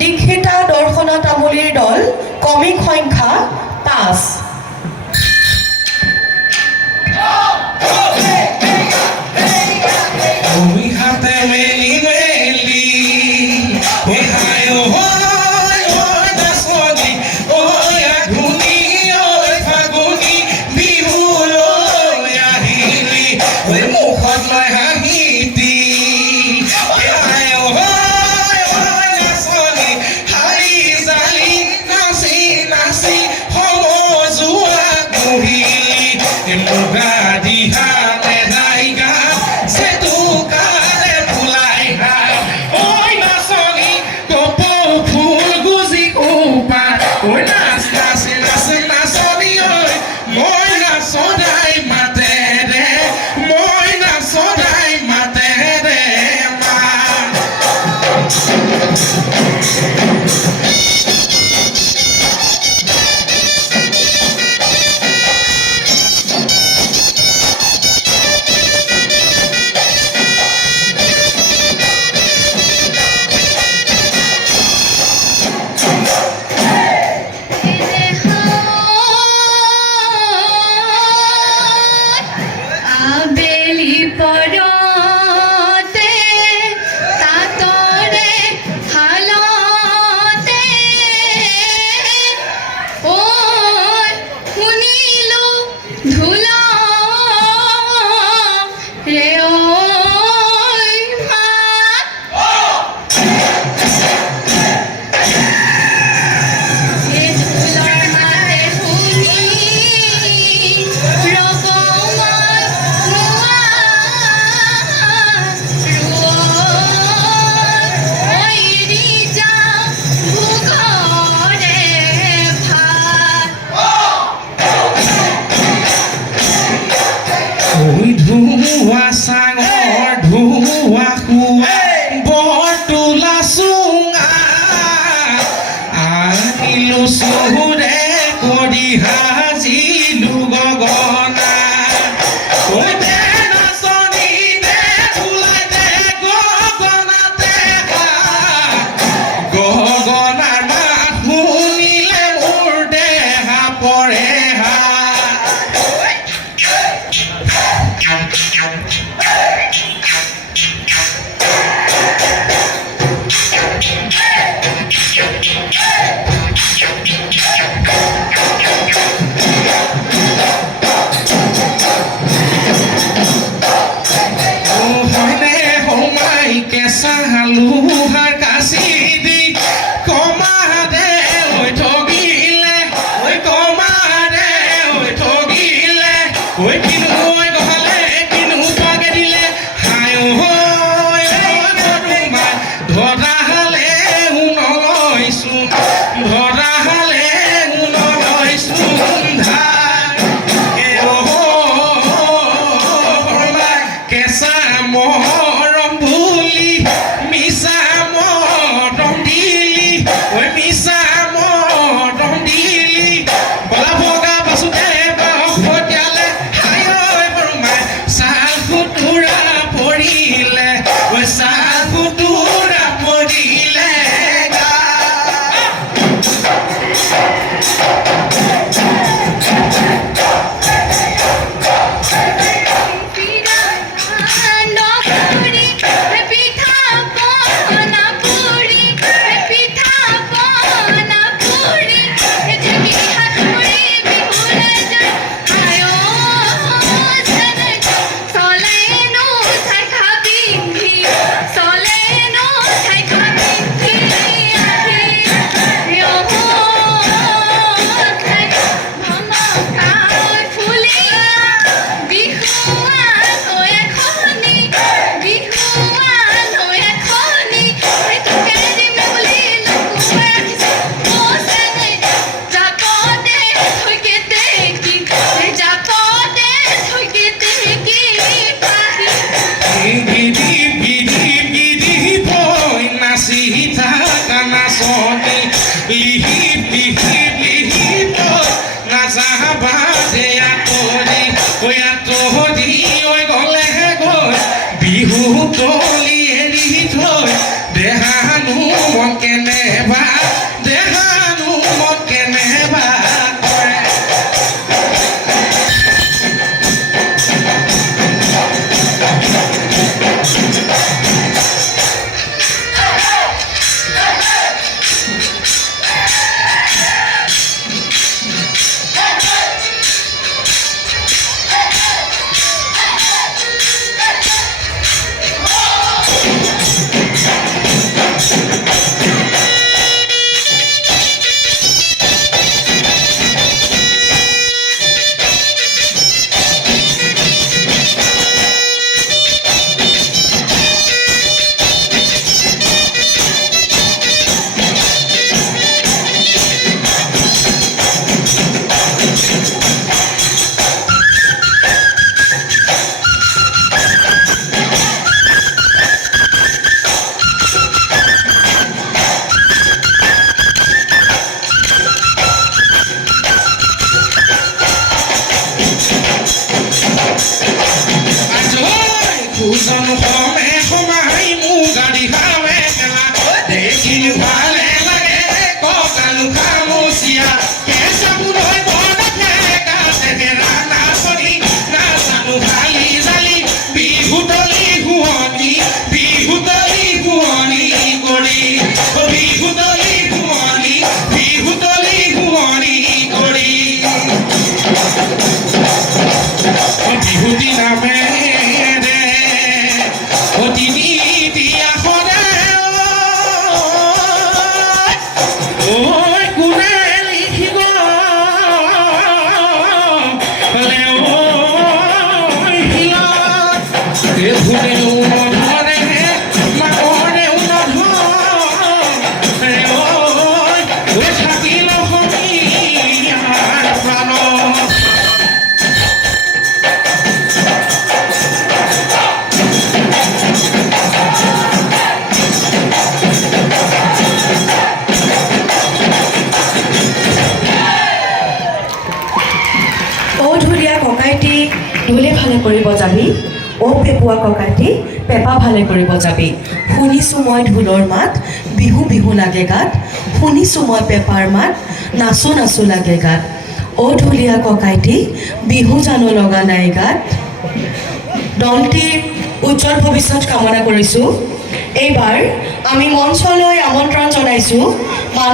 দীক্ষিতা দৰ্শনা তামুলীৰ দল কমিক সংখ্যা 5 ভালে লাগে ককালু খামুচিয়া কেঁচা পুলৈ বৰদেশে কাষেৰে ৰাণা কৰি নাজানো ভালি জালি বিহুতলি শুৱনি বিহুতলি শুৱনি কৰি বিহুতলি শুৱনি বিহুতলি শুৱনি কৰি বিহুতি নামেৰে তিনি বিয়াখনে কোনে লিখিব ধুনেও নধৰে মাকৰেও নধৰে থাকিল অসমীয়াৰ প্ৰাণ অ ঢুলীয়া ককাইটি ঢোলে ভালে কৰিব যাবি অ পেপুৱা ককাইটি পেপা ভালে কৰিব যাবি শুনিছোঁ মই ঢোলৰ মাত বিহু বিহু লাগে গাত শুনিছোঁ মই পেপাৰ মাত নাচো নাচো লাগে গাত অ ঢুলীয়া ককাইটি বিহু জানো লগা নাই গাত দলটিৰ উজ্জ্বল ভৱিষ্যত কামনা কৰিছোঁ এইবাৰ আমি মঞ্চলৈ আমন্ত্ৰণ জনাইছোঁ